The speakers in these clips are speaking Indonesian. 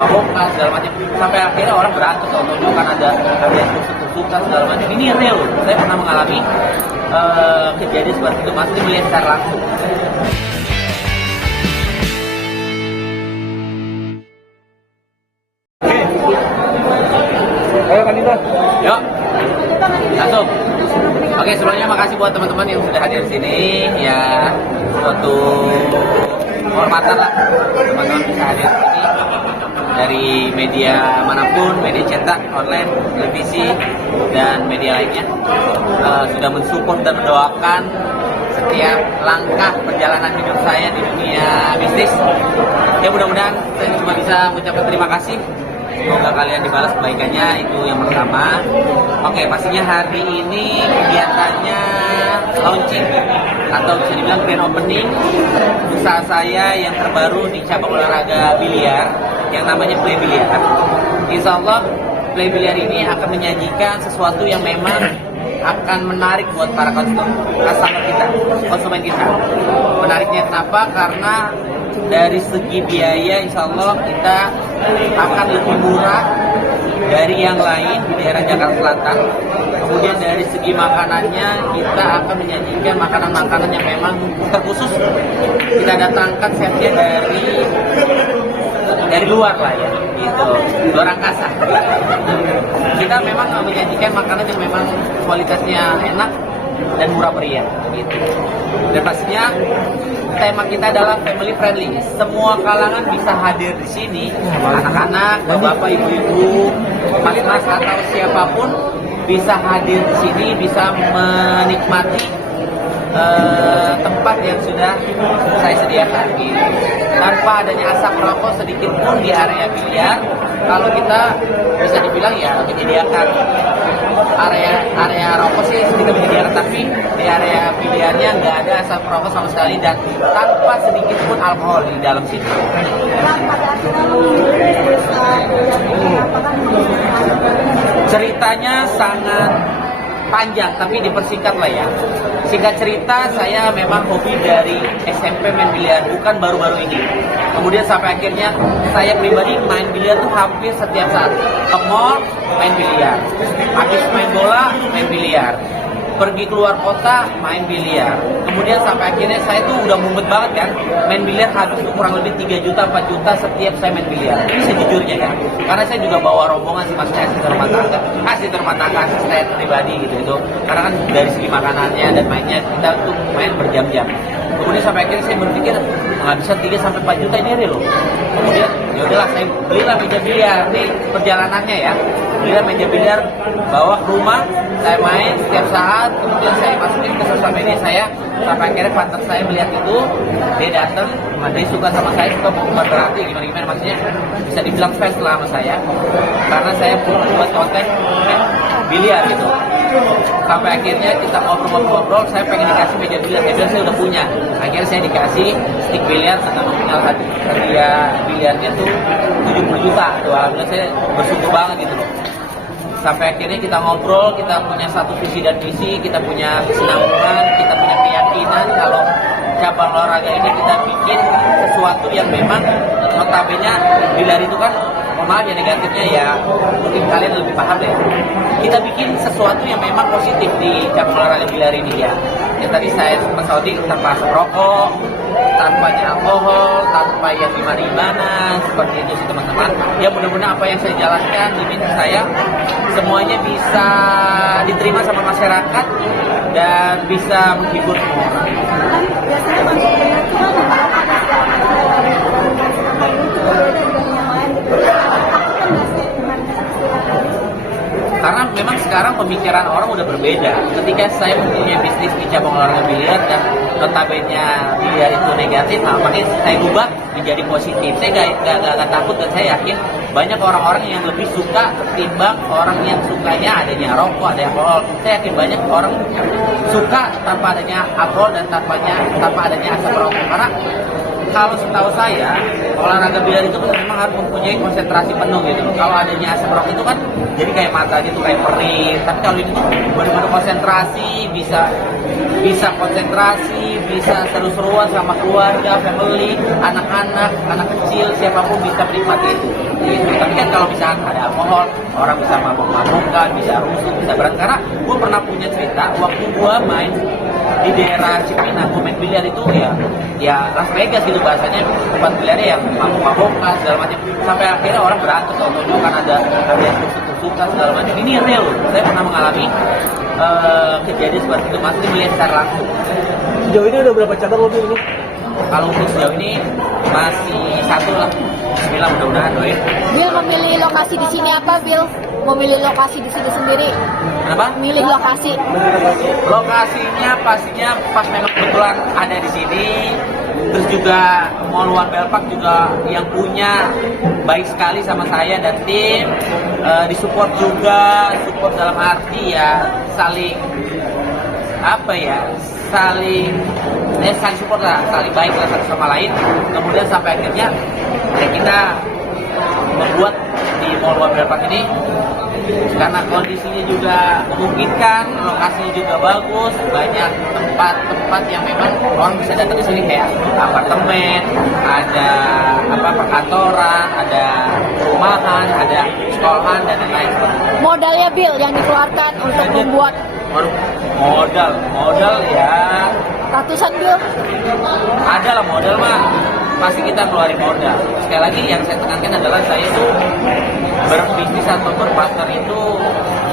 mabokkan segala macam, sampai akhirnya orang berantem atau kan ada yang tusuk-tusukan segala macam. Ini real, saya pernah mengalami kejadian seperti itu, masih melihat secara langsung. Ayo Kanita. Yuk, langsung. Oke, sebelumnya makasih buat teman-teman yang sudah hadir di sini. Ya, suatu kehormatan lah teman-teman bisa hadir di sini dari media manapun, media cetak, online, televisi, dan media lainnya. Sudah mensupport dan mendoakan setiap langkah perjalanan hidup saya di dunia bisnis. Ya, mudah-mudahan saya cuma bisa mengucapkan terima kasih. Semoga kalian dibalas kebaikannya, itu yang pertama. Oke, pastinya hari ini kegiatannya launching atau bisa dibilang grand opening usaha saya yang terbaru di cabang olahraga biliar yang namanya Play Biliar. Insya Allah Play Biliar ini akan menyajikan sesuatu yang memang akan menarik buat para konsumen kita. Menariknya kenapa? Karena dari segi biaya insya Allah kita akan lebih murah dari yang lain di daerah Jakarta Selatan. Kemudian dari segi makanannya kita akan menyajikan makanan-makanan yang memang terkhusus kita datangkan chefnya dari luar lah ya, gitu, luar angkasa. Kita memang menyajikan makanan yang memang kualitasnya enak dan murah meriah, gitu. Dan pastinya tema kita adalah family friendly. Semua kalangan bisa hadir di sini, anak-anak, bapak, ibu-ibu, mas atau siapapun bisa hadir di sini, bisa menikmati tempat yang sudah saya sediakan, gitu. Tanpa adanya asap rokok sedikit pun di area biliar. Kalau kita bisa dibilang ya menyediakan area rokok sih sedikit menyediakan, tapi di area biliarnya nggak ada asap rokok sama sekali dan tanpa sedikit pun alkohol di dalam situ. Ceritanya sangat panjang, tapi dipersingkat lah ya. Singkat cerita, saya memang hobi dari SMP main biliar, bukan baru-baru ini. Kemudian sampai akhirnya saya pribadi main biliar tuh hampir setiap saat. Ke mall, main biliar. Habis main bola, main biliar. Pergi keluar kota, main biliar. Kemudian sampai akhirnya saya tuh udah mumet banget kan. Main biliar habis tuh kurang lebih 3 juta, 4 juta setiap saya main biliar. Ini sejujurnya ya. Karena saya juga bawa rombongan sih, maksudnya asisten rumah tangga, asisten pribadi gitu. Karena kan dari segi makanannya dan mainnya kita tuh main berjam-jam. Kemudian sampai akhirnya saya berpikir menghabiskan 3 sampai 4 juta ini real loh. Kemudian ya udahlah saya belilah meja biliar. Ini perjalanannya ya. Belilah meja biliar, bawa ke rumah, saya main setiap saat. Kemudian saya masukin ke sosial media saya. Sampai akhirnya partner saya melihat itu, dia datang, dia suka sama saya, suka berarti gimana maksudnya bisa dibilang fans lah sama saya. Karena saya buat konten biliar gitu. Sampai akhirnya kita ngobrol-ngobrol, saya pengen dikasih meja biliar, saya udah punya. Akhirnya saya dikasih stick biliar dengan nominal hadiah biliarnya tuh 70 juta. Tuh, alhamdulillah saya bersyukur banget gitu loh. Sampai akhirnya kita ngobrol, kita punya satu visi dan misi, kita punya kesenangan, kita punya keyakinan kalau cabang olahraga ini kita bikin sesuatu yang memang notabene biliar itu kan, maaf ya negatifnya ya, mungkin kalian lebih paham ya. Kita bikin sesuatu yang memang positif di cabang olahraga biliar ini ya. Yang tadi saya sempat saudi tanpa asap rokok, tanpa alkohol, tanpa yang gimana-gimana, seperti itu sih teman-teman. Ya mudah-mudahan apa yang saya jalankan di bisnis saya semuanya bisa diterima sama masyarakat dan bisa menghibur semua orang. Karena memang sekarang pemikiran orang udah berbeda. Ketika saya mempunyai bisnis di cabang olahraga biliar dan notabene biliar itu negatif, makanya saya ubah menjadi positif. Saya gak takut dan saya yakin banyak orang-orang yang lebih suka ketimbang orang yang sukanya adanya rokok, adanya alkohol. Saya yakin banyak orang suka tanpa adanya alkohol dan tanpa adanya asap rokok. Karena kalau setahu saya olahraga biliar itu kan memang harus mempunyai konsentrasi penuh gitu loh. Kalau adanya asam rokok itu kan jadi kayak mata gitu, kayak perih. Tapi kalau ini tuh benar-benar konsentrasi, bisa konsentrasi, bisa seru-seruan sama keluarga, family, anak-anak, anak kecil, siapapun bisa menikmati itu. Gitu. Tapi kan kalau misalkan ada alkohol, orang bisa mabuk-mabukan, bisa rusuh, bisa berat. Karena gue pernah punya cerita waktu gue main di daerah Cipinang, gue main biliar itu ya Las Vegas gitu bahasanya, tempat biliarnya yang mabuk-mabukan segala macam, sampai akhirnya orang berantem, contohnya kan ada yang tusuk-tusukan segala macam. Ini real, saya pernah mengalami kejadian seperti itu, masih melihat secara langsung. Sejauh ini udah berapa cabang mobil ini? Kalau untuk sejauh ini masih satu lah. Bismillah, mudah-mudahan doain. Bill memilih lokasi di sini apa, Bill? Memilih lokasi di sini sendiri. Kenapa? Milih lokasi. Lokasinya pastinya pas memang kebetulan ada di sini. Terus juga Mall One Bell Park juga yang punya baik sekali sama saya dan tim, disupport juga, support dalam arti ya saling saling support lah, saling baik lah satu sama lain. Kemudian sampai akhirnya ya kita membuat di Mall One Bell Park ini karena kondisinya juga memungkinkan, lokasinya juga bagus, banyak tempat-tempat yang memang orang bisa datang ke sini kayak apartemen, ada perkantoran, ada perumahan, ada sekolahan dan lain-lain. Modalnya, Bill, yang dikeluarkan untuk membuat modal ya ratusan, Bill. ada lah modal mah, pasti kita keluarin modal. Sekali lagi yang saya tekankan adalah saya tuh berbisnis atau berpartner itu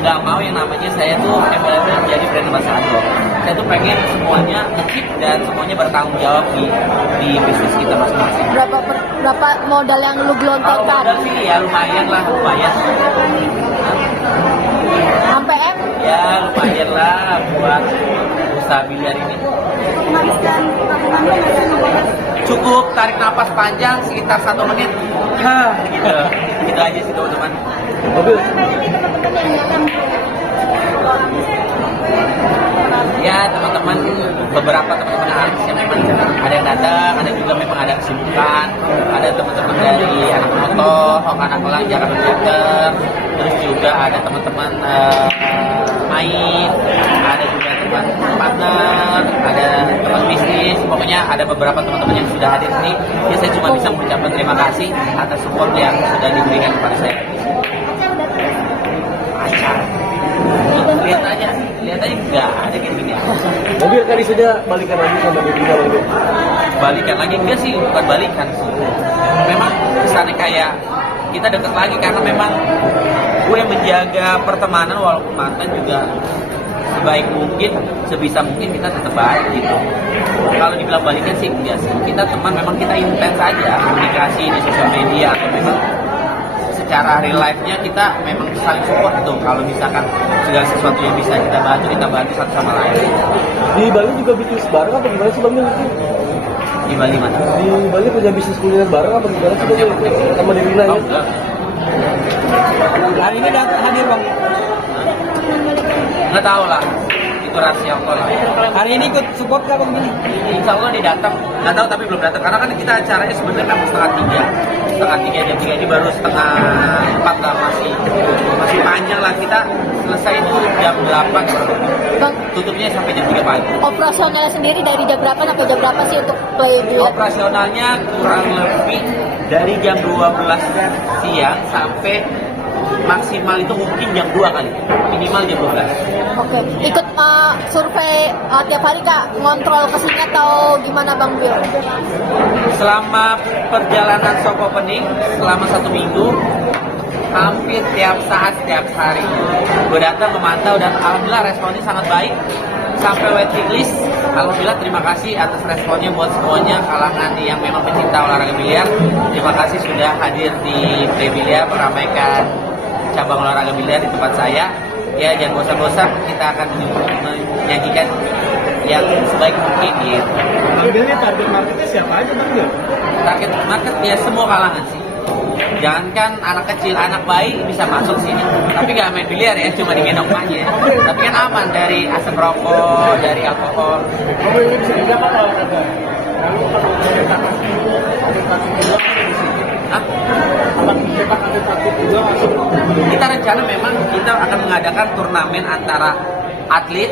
nggak mau yang namanya saya tuh embel-embel jadi brand ambassador. Saya tuh pengen semuanya ngecip dan semuanya bertanggung jawab di bisnis kita masing-masing. Berapa modal yang lu Kalau gelontorkan? modal sih ya lumayan. Sampai M? Ya lumayan lah buat usaha biliar ini. Cukup tarik napas panjang sekitar 1 menit. Gitu aja sih teman-teman. Mobil. Ya teman-teman, beberapa teman-teman artis yang memang ada yang datang, ada juga memang ada kesibukan, ada teman-teman dari anak motor, anak elang Jakarta Theater, terus juga ada teman-teman main, ada juga teman partner, ada teman bisnis, pokoknya ada beberapa teman-teman yang sudah hadir ini. Ya saya cuma bisa mengucapkan terima kasih atas support yang sudah diberikan kepada saya. Lihat aja nggak ada gini-gini. Mobil tadi saja balikan lagi sama Devina mobil. Balikan lagi enggak sih, bukan balikan sih. Memang kesannya kayak kita dekat lagi karena memang gue menjaga pertemanan walaupun mantan juga sebaik mungkin, sebisa mungkin kita tetap baik gitu. Kalau dibilang balikan sih enggak sih. Kita teman, memang kita intens aja komunikasi di sosial media atau memang secara real life-nya kita memang saling support tuh. Kalau misalkan segala sesuatu yang bisa kita bantu satu sama lain. Di Bali juga bisnis bareng apa gimana sih Bang? Di Bali mana? Di Bali punya bisnis kuliner bareng apa gimana sih Bang? Sama Devina ya? Enggak. Hari ini hadir Bang. Nggak tahu lah, itu rahasia Allah lah. Hari ini ikut support kah Bang Billy? Insya Allah dia datang, nggak tahu tapi belum datang karena kan kita acaranya sebenarnya memang setengah tiga jam 3 ini baru setengah 4 lah, masih panjang lah. Kita selesai itu jam 8, Bang, tutupnya sampai jam 3 pagi. operasionalnya sendiri dari jam berapa sampai jam berapa sih untuk play biliar? Operasionalnya kurang lebih dari jam 12 siang sampai maksimal itu mungkin jam 2 kali, minimal jam 12. Oke, ikut survei tiap hari Kak, ngontrol kesini atau gimana Bang Bill? Selama perjalanan soft opening selama 1 minggu, hampir tiap saat, setiap hari gue datang memantau dan alhamdulillah responnya sangat baik. Sampai waiting list, alhamdulillah terima kasih atas responnya buat semuanya kalangan yang memang pecinta olahraga biliar. Terima kasih sudah hadir di Play Biliar meramaikan cabang olahraga biliar di tempat saya. Ya jangan bosan-bosan, kita akan menyajikan yang sebaik mungkin gitu. Ambilnya target marketnya siapa aja Bang? Target market ya semua kalangan sih. Jangankan anak kecil, anak bayi bisa masuk sini. Tapi nggak main biliar ya, cuma digendong aja. Tapi kan aman dari asap rokok, dari alkohol. Mobil ini bisa didapat kalau kata. Lalu kalau dari atas itu, Hah? Akan mencetak atlet juga masuk. Kita rencana memang kita akan mengadakan turnamen antara atlet,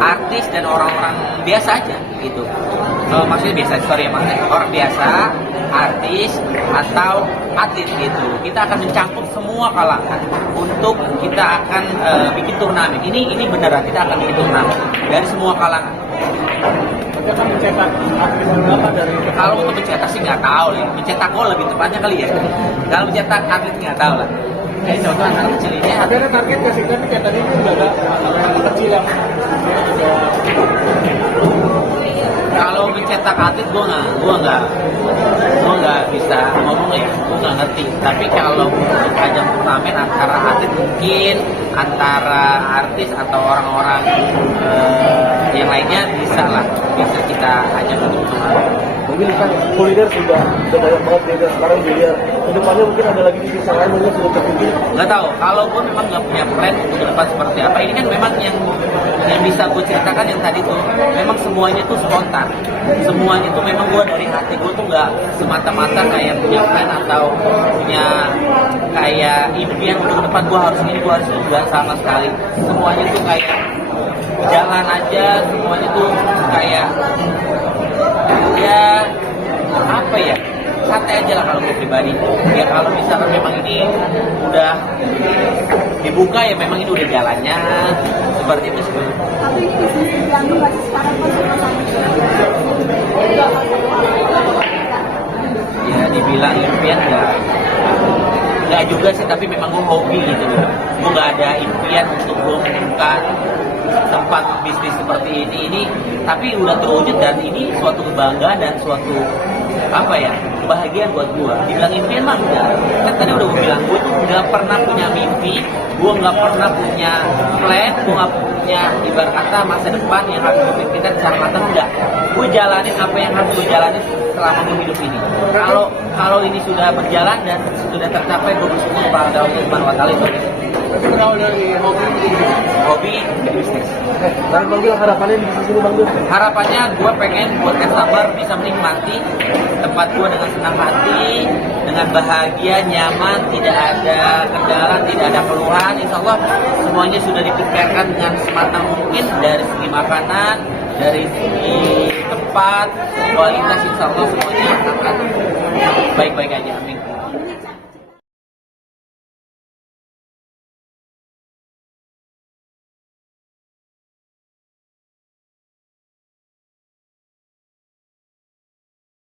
artis dan orang-orang biasa aja gitu. Maksudnya biasa, sorry ya maksudnya orang biasa, artis atau atlet gitu. Kita akan mencangkup semua kalangan untuk kita akan bikin turnamen. Ini beneran kita akan bikin turnamen dari semua kalangan. Mereka akan mencetak atlet berapa dari Kalau untuk mencetak sih nggak tahu ya. Mencetak gol lebih tepatnya kali ya. Kalau mencetak atlet nggak tahu lah. Kayak contoh anak kecil ini tapi ada target nggak sih? Kan kayak tadi ini udah ada anak kecil yang kalau mencetak atlet gua nggak bisa ngomong ya, gua nggak ngerti. Tapi kalau untuk ajang turnamen antara atlet mungkin antara artis atau orang-orang yang lainnya bisa kita ajak untuk turnamen. mungkin kan kuliner sudah banyak banget beda sekarang biliar. Kedepannya mungkin ada lagi bisnis yang lain mungkin sudah terpikir. Nggak tahu, kalau gue memang nggak punya plan untuk ke depan seperti apa. Ini kan memang yang bisa gue ceritakan yang tadi tuh memang semuanya tuh spontan, semuanya tuh memang gue dari hati gue tuh nggak semata-mata kayak punya plan atau punya kayak impian untuk ke depan gue harus ini gue harus itu, nggak sama sekali. Semuanya tuh kayak jalan aja, semuanya tuh kayak ya apa ya, santai aja lah kalau gue pribadi. Ya kalau misalkan memang ini udah dibuka ya memang ini udah jalannya seperti itu sih. Tapi ini bisnis diganggu nggak sih sekarang Ya dibilang impian nggak juga sih, tapi memang gue hobi gitu loh. Gue nggak ada impian untuk gue membuka tempat bisnis seperti ini tapi udah terwujud dan ini suatu kebanggaan dan suatu apa ya, kebahagiaan buat gue. Dibilang impian mah enggak, kan tadi udah gue bilang gue tuh nggak pernah punya mimpi, gue nggak pernah punya plan, gue nggak punya ibarat kata masa depan yang harus gue pikirkan secara matang. Enggak, gue jalanin apa yang harus gue jalanin selama gue hidup ini. Kalau ini sudah berjalan dan sudah tercapai, gue bersyukur kepada Allah Subhanahu wa Ta'ala. Itu Tapi berawal dari hobi ke bisnis. dan Bang Bil, harapannya di bisnis ini Bang Bil. Harapannya gue pengen buat customer bisa menikmati tempat gue dengan senang hati, dengan bahagia, nyaman, tidak ada kendala, tidak ada keluhan. Insya Allah semuanya sudah dipikirkan dengan sematang mungkin dari segi makanan, dari segi tempat, kualitas. Insya Allah semuanya akan baik-baik aja. Amin.